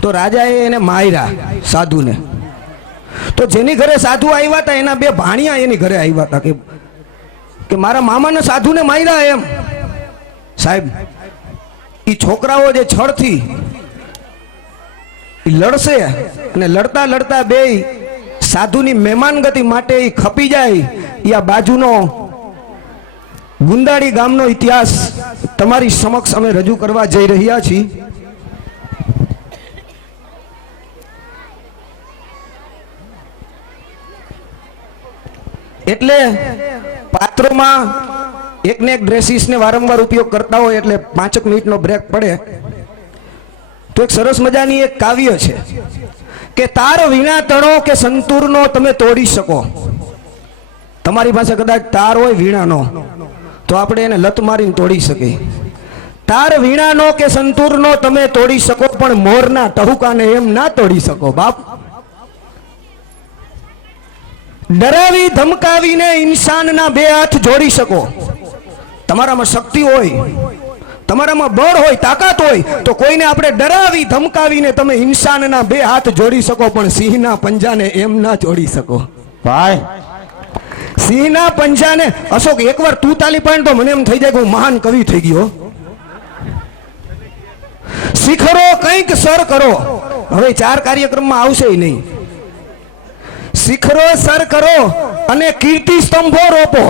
તો રાજાએ એને માર્યા સાધુને. તો જેની ઘરે સાધુ આવ્યા હતા એના 2 ભાણિયા એની ઘરે આવ્યા હતા કે મારા મામાને સાધુને માર્યા એમ. સાહેબ, એ છોકરાઓ જે છળથી લડશે અને લડતા લડતા 2 સાધુની મહેમાનગતિ માટે એ ખપી જાય. એ આ બાજુનો ગુંદાડી ગામનો ઇતિહાસ તમારી સમક્ષ અમે રજૂ કરવા જઈ રહ્યા છીએ. એટલે પાત્રોમાં એકને એક ડ્રેસીસને વારંવાર ઉપયોગ કરતા હોય એટલે 5 મિનિટનો બ્રેક પડે તો એક સરસ મજાની એક કાવ્ય છે કે તાર વિના તણો કે સંતૂરનો તમે તોડી શકો, તમારી પાસે કદાચ તાર હોય વીણાનો, તો આપણે એને લત મારીને તોડી શકીએ. તાર વીણાનો કે સંતૂરનો તમે તોડી શકો, પણ મોરના ટહુકાને એમ ના તોડી શકો બાપ. ડરાવી ધમકાવીને ઇન્સાનના બે હાથ જોડી શકો. તમારામાં શક્તિ હોય, તમારામાં બળ હોય, તાકાત હોય, તો કોઈને આપણે ડરાવી ધમકાવીને તમે ઇન્સાનના બે હાથ જોડી શકો, પણ સિંહના પંજાને એમ ના જોડી શકો ભાઈ. સિંહના પંજાને. અશોક, એકવાર તું તાલી પાડ તો મને એમ થઈ જાય કે હું મહાન કવિ થઈ ગયો. શિખરો કંઈક સર કરો. હવે 4 કાર્યક્રમમાં આવશે નહીં. શિખરો સર કરો અને કીર્તિ સ્તંભો રોપો.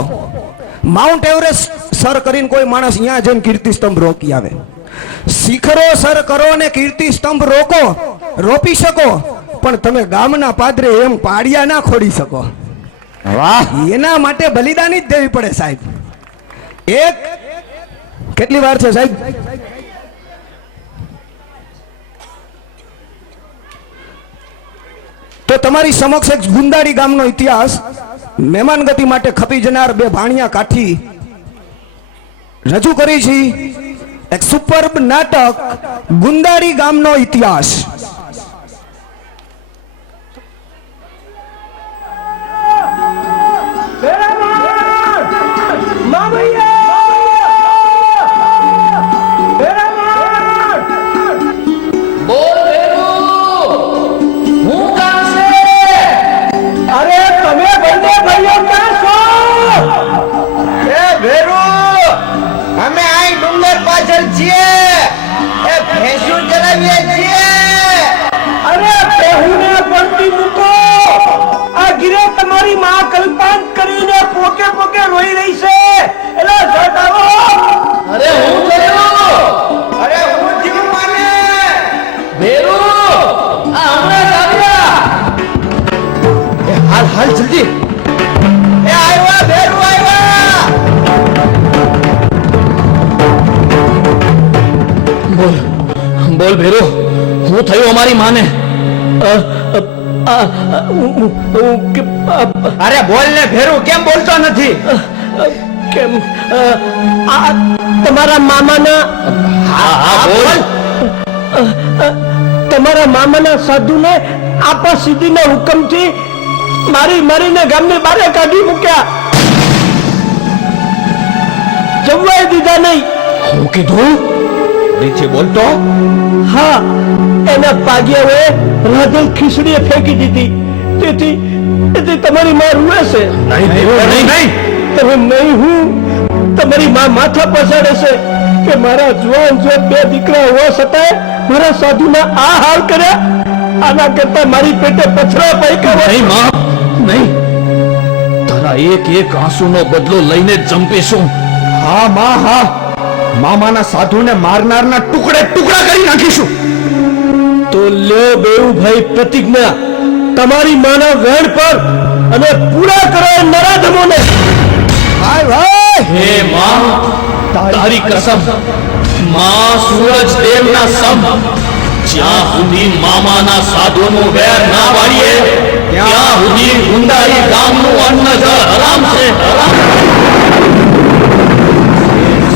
માઉન્ટ એવરેસ્ટ સર કરીને કોઈ માણસ અહીંયા જઈને કીર્તિ સ્તંભ રોકી આવે. શિખરો સર કરો અને કીર્તિ સ્તંભ રોપી શકો, પણ તમે ગામના પાદરે એમ પાડિયા ના ખોડી શકો. વાહ. એના માટે બલિદાની જ દેવી પડે સાહેબ. એક કેટલી વાર છે સાહેબ? તો તમારી સમક્ષ એક ગુંદાળી ગામનો ઇતિહાસ, મહેમાનગતિ માટે ખપી જનાર 2 ભાણિયા કાઠી રજૂ કરી છે. એક સુપરબ નાટક ગુંદાળી ગામનો ઇતિહાસ. તમારી માં કલ્પાંત કરીને પોકે પોકે રોઈ રહી છે. એટલે જટાવો. અરે હું જોયો. અરે હું જીવ માને. ભેરુ આ હમણાં આવ્યા. એ હાલ જલ્દી. એ આવ્યા ભેરુ આવ્યા. બોલ ભેરો, હું થયું અમારી માને? અરે બોલ ને ભેરુ, કેમ બોલતો નથી? કેમ તમારા મામાના બોલ. તમારા મામાના સાધુને આપા સીધીના હુકમથી મારીને ગામની બહાર કાઢી મૂક્યા. જમવાય દીધા નહીં. હું કીધું? નીચે બોલતો. હા, એના પાગ્યાઓએ રાધેલ ખીચડીએ ફેંકી દીધી. તેથી તમારી માં રૂએ છે. નહીં. તમે નહીં, હું તમારી માં માથા પસાડે છે કે મારા જુવાન 2 દીકરા હોવા છતાંય મારા સાધુના આ હાલ કર્યા. આના કરતા મારી પેટે પથરા પાક્યા. નહીં માં, નહીં. તારા એક આંસુનો બદલો લઈને જ જંપીશું. હા માં, હા. મામાના સાધુને મારનારના ટુકડે ટુકડા કરી નાખીશું. તો લ્યો બેઉ ભાઈ પ્રતિજ્ઞા, તમારી માના વેણ પર અને પૂરા કરો નરાધમોને. ભાઈ ભાઈ, હે માં, તારી કસમ, માં સૂરજ દેવના સમ, જ્યાં સુધી મામાના સાધુનું વેર ના વાળીએ ત્યાં સુધી ગુંદાળી ગામનું અન્ન જળ હરામ છે.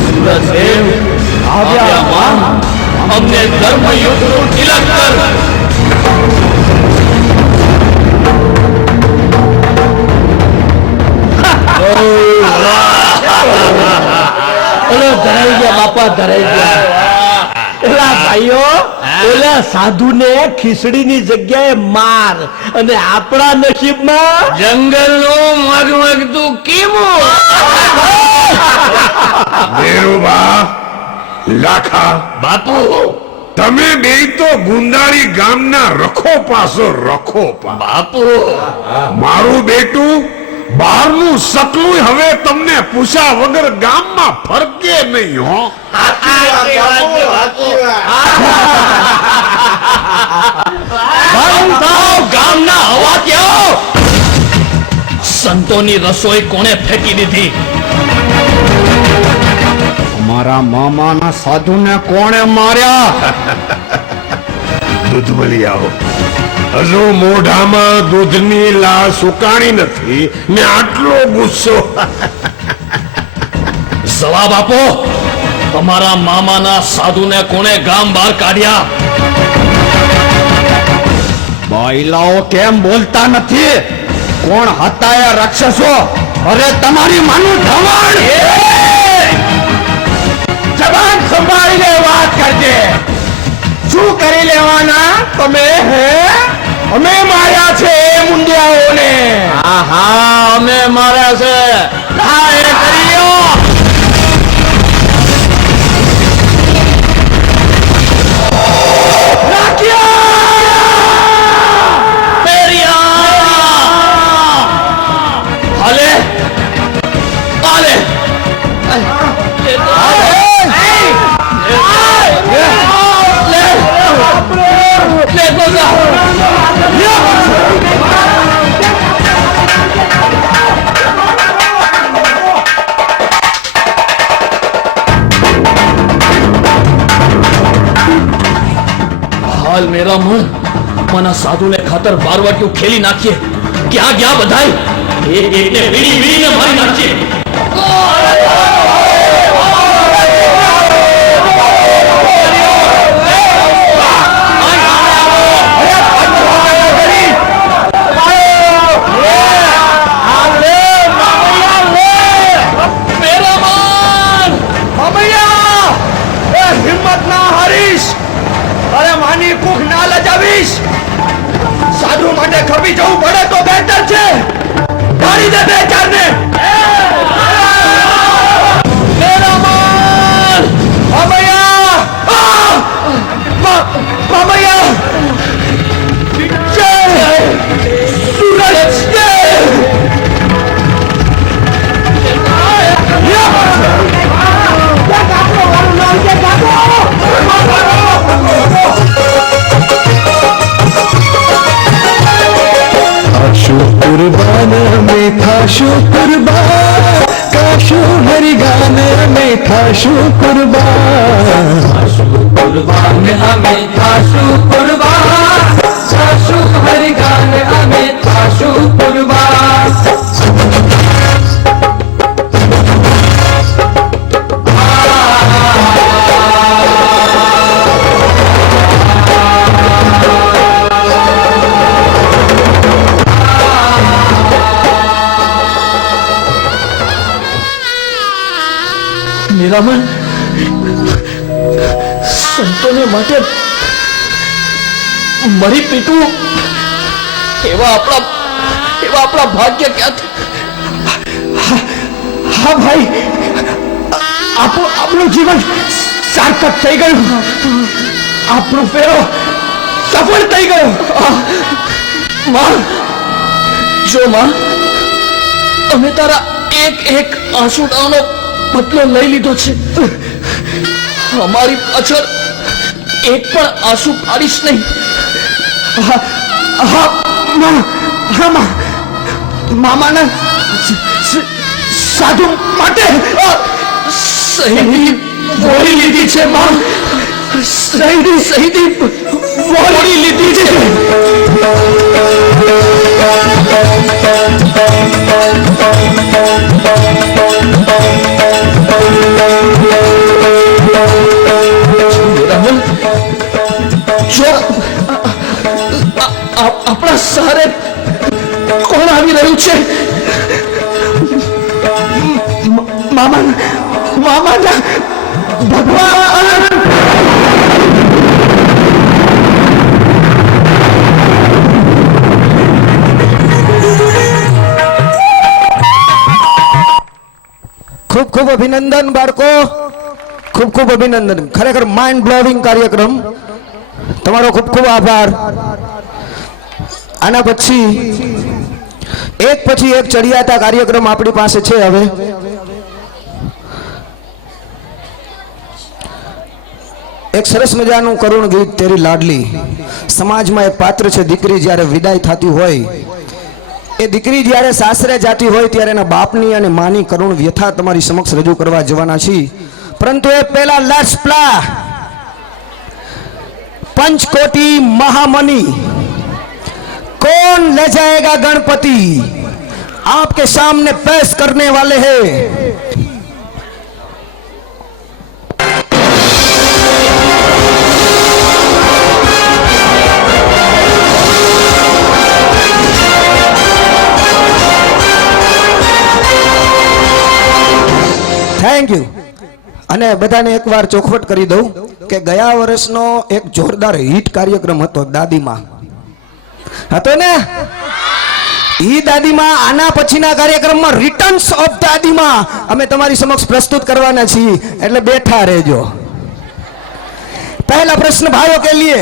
સૂરજ દેવ આવ્યા માં, અમને ધર્મયુગનું તિલક કર. ધરાઈ ગયા બાપા, ધરાઈ ગયા. એલા ભાઈઓ, ઓલા સાધુને ખીચડીની જગ્યાએ માર, અને આપણા નસીબમાં જંગલનું મગમગતું કીમું. મેરુબા, લાખા, બાપુ, તમે બે તો ગુંદાળી ગામના રખો પાસો રખો પા. બાપુ, મારું બેટું બહારનું સકલું હવે તમને પૂછ્યા વગર ગામમાં ફરકે નહીં હો. ગામના હવા ક્યાં? સંતોની રસોઈ કોણે ફેંકી દીધી? અમારા મામાના સાધુને કોણે માર્યા? દૂધ મળી આવો. હજુ મોઢામાં દૂધની લાશ સુકાણી નથી ને આટલો ગુસ્સો. જવાબ આપો, તમારા મામાના સાધુને કોણે ગામ બહાર કાઢ્યા? બાયલાઓ કેમ બોલતા નથી? કોણ હતા એ રાક્ષસો? અરે તમારી માનું ધવણ! જબાન સંભાળીને વાત કરજે. શું કરી લેવાના તમે? હે, અમે માર્યા છે એ મુંડિયાઓને. હા, અમે માર્યા છે. હા, એ કરીયો. હાલ મેરા મના સાધુને ખાતર બારવાટીઓ ખેલી નાખીએ. ક્યાં ગયા બધાય? એક એકને વીડી વીડીને મારી નાખીએ. હિંમત ના હારીશ. અરે માની કુખ ના લજાવીશ. સાધુ માટે ખપી જવું પડે તો બહેતર છે. મારી દે બે ચાર ને. મેરા માન મામૈયા, મામૈયા જય સૂરજ જય. कुर्बान में था शो कुर्बान, काशो हरि गाने में था शो कुर्बान. कुर्बान हमें था शो कुर्बान, काशो हरि गाने हमें था शो कुर्बान. નિરામન, સંતોને માટે મરી પીટવું એવા આપણા ભાગ્ય ક્યાંથી? હા ભાઈ, આપણું જીવન સાર્થક થઈ ગયું. આપણો ફેરો સફળ થઈ ગયો. માં, જો માં, અમે તારા એક એક આંસુડાનો બદલો લઈ લીધો છે. અમારી પાછળ એક પણ આંસુ પાડીશ નહીં. મામાના સાધુ માટે શહીદી બોલી લીધી છે માં. શહીદી બોલી લીધી છે. જો આપણા સહારે કોણ આવી રહ્યું છે? મામાના ભગવાન. ખૂબ ખૂબ અભિનંદન બાળકો, ખૂબ ખૂબ અભિનંદન. ખરેખર માઇન્ડ બ્લોવિંગ કાર્યક્રમ. તમારો ખૂબ ખૂબ આભાર. આના પછી એક ચડિયાતા કાર્યક્રમ આપણી પાસે છે. હવે એક સરસ મજાનું કરુણ ગીત, તેરી લાડલી. સમાજમાં એક પાત્ર છે, દીકરી જ્યારે વિદાય થતી હોય, એ દીકરી જ્યારે સાસરે જાતી હોય ત્યારે એના બાપની અને માની કરુણ વ્યથા તમારી સમક્ષ રજૂ કરવા જવાના છીએ. પરંતુ એ પહેલા લેટ્સ પ્લે पंचकोटी महामनी कौन ले जाएगा गणपति आपके सामने पेश करने वाले हैं थैंक यू અને બધાને એકવાર ચોખવટ કરી દઉં કે ગયા વર્ષનો એક જોરદાર હિટ કાર્યક્રમ હતો દાદીમાં હતો ને ઈ દાદીમાં આના પછીના કાર્યક્રમમાં રિટર્ન્સ ઓફ દાદીમાં અમે તમારી સમક્ષ પ્રસ્તુત કરવાના છીએ એટલે બેઠા રહેજો पहला प्रश्न भाइयों के लिए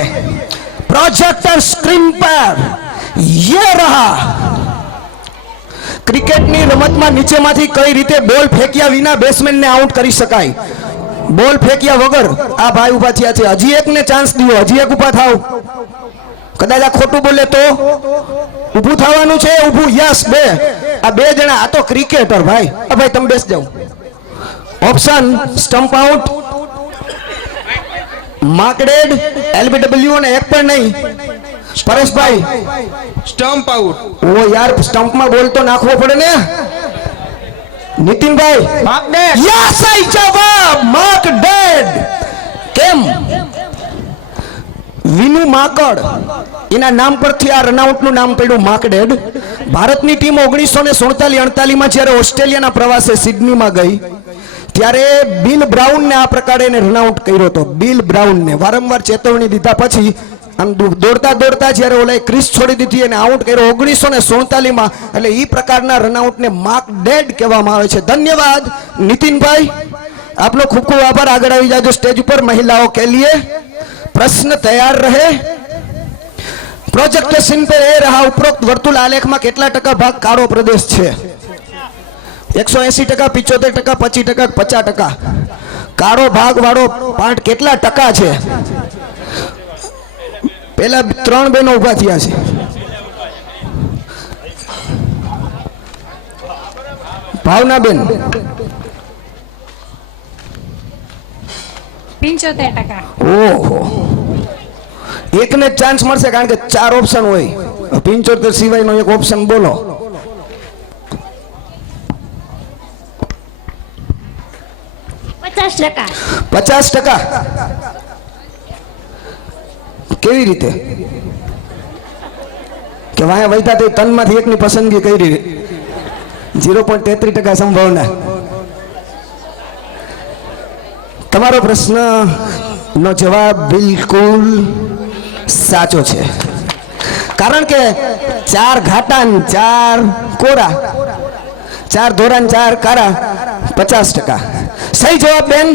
प्रोजेक्टर स्क्रीन पर ये रहा ક્રિકેટની રમતમાં નીચેમાંથી કઈ રીતે બોલ ફેંક્યા વિના બેટ્સમેનને આઉટ કરી શકાય બોલ ફેંક્યા વગર આ ભાઈ ઊભા થયા છે હજી એકને ચાન્સ દીયો હજી એક ઊભા થાવ કદાચ આ ખોટું બોલે તો ઊભું થવાનું છે ઊભું યસ બે આ બે જણા આ તો ક્રિકેટર ભાઈ આ ભાઈ તમે બેસ જાઓ ઓપ્શન સ્ટમ્પ આઉટ માર્કડેડ એલબીડબ્લ્યુ અને એક પણ નહીં પરેશભાઈ સ્ટમ્પ આઉટ ઓ યાર સ્ટમ્પ માં બોલ તો નાખવો પડે ને નીતિનભાઈ માર્કડેડ યસ સહી જવાબ માર્કડેડ કેમ વિનુ માકડ એના નામ પરથી આ રનઆઉટ નું નામ પડ્યું માર્કડેડ ભારતની ટીમ 1947-48 માં જ્યારે ઓસ્ટ્રેલિયાના પ્રવાસે સિડનીમાં ગઈ ત્યારે બિલ બ્રાઉન ને આ પ્રકારે એને રનઆઉટ કર્યો હતો બિલ બ્રાઉન ને વારંવાર ચેતવણી દીધા પછી આમ દોડતા દોડતા જ્યારે ઓલા ક્રિસ છોડી દીધી અને આઉટ કર્યો 1947 માં એટલે ઈ પ્રકારના રનઆઉટ ને માર્ક ડેડ કહેવામાં આવે છે ધન્યવાદ નીતિનભાઈ આપનો ખૂબ ખૂબ આભાર આગળ આવી જાજો સ્ટેજ ઉપર મહિલાओं के लिए प्रश्न तैयार रहे प्रोजेक्ट सीन पे ए रहा उपरोक्त वर्तुल आलेखમાં કેટલા ટકા ભાગ કાળો પ્રદેશ છે 180%, 75%, 25%, 50%. કાળો ભાગ વાળો પાર્ટ કેટલા ટકા છે? પેલા ત્રણ બહેનો ઉભા થયા છે. ભાવનાબેન 75%. ઓહો, એકને ચાન્સ મળશે કારણ કે 4 ઓપ્શન હોય. 75 સિવાયનો એક ઓપ્શન બોલો. %50. 50%. કેવી રીતે કે વાયા વૈતા તે તનમાંથી એકની પસંદગી કરી? 0.33% સંભાવના. તમારો પ્રશ્ન નો જવાબ બિલકુલ સાચો છે, કારણ કે 4 ઘાટા 4 કોરા, 4 ધોરા 4 કારા, 50%. સહી જવાબ બેન,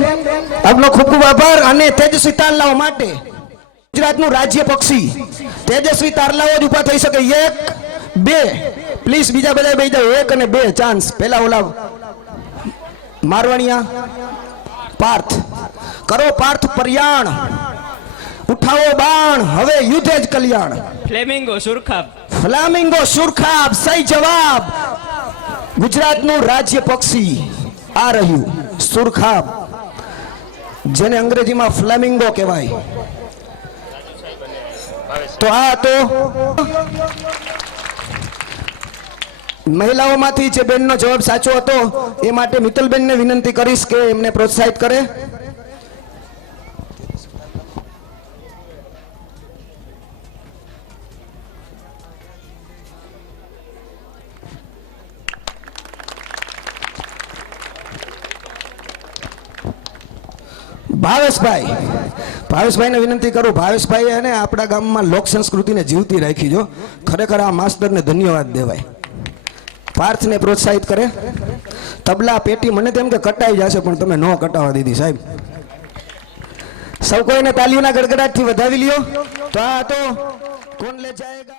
આપનો ખૂબ ખૂબ આભાર. અને તેજસ્વી તારલાઓ માટે ગુજરાતનું રાજ્ય પક્ષી તેજસ્વી તારલાઓ જ ઉભા થઈ શકે. 1 2 પ્લીઝ, બીજા બધા બેસી જાઓ. 1 અને 2 ચાન્સ. પહેલા ઓલા મારવાણિયા પાર્થ કરો, પાર્થ પ્રયાણ, ઉઠાવો બાણ, હવે યુદ્ધ જ કલ્યાણ. ફ્લેમિંગો સુરખાબ. ફ્લામિંગો સુરખાબ સહી જવાબ. ગુજરાતનું રાજ્ય પક્ષી આ રહ્યું સુરખાબ, જેને અંગ્રેજીમાં ફ્લેમિંગો કહેવાય. તો આ તો મહિલાઓમાંથી જે બેનનો જવાબ સાચો હતો એ માટે મિત્તલબેનને વિનંતી કરીશ કે એમને પ્રોત્સાહિત કરે. ભાવેશભાઈને વિનંતી કરું. ભાવેશભાઈ એને આપણા ગામમાં લોક સંસ્કૃતિને જીવતી રાખી. જો ખરેખર આ માસ્ટરને ધન્યવાદ દેવાય. પાર્થને પ્રોત્સાહિત કરે. તબલા પેટી મને તેમ કે કટાઈ જશે, પણ તમે ન કટાવા દીધી સાહેબ. સૌ કોઈને તાલીઓના ગડગડાટથી વધાવી લ્યો. તો આ તો કોણ લે જાયેગા.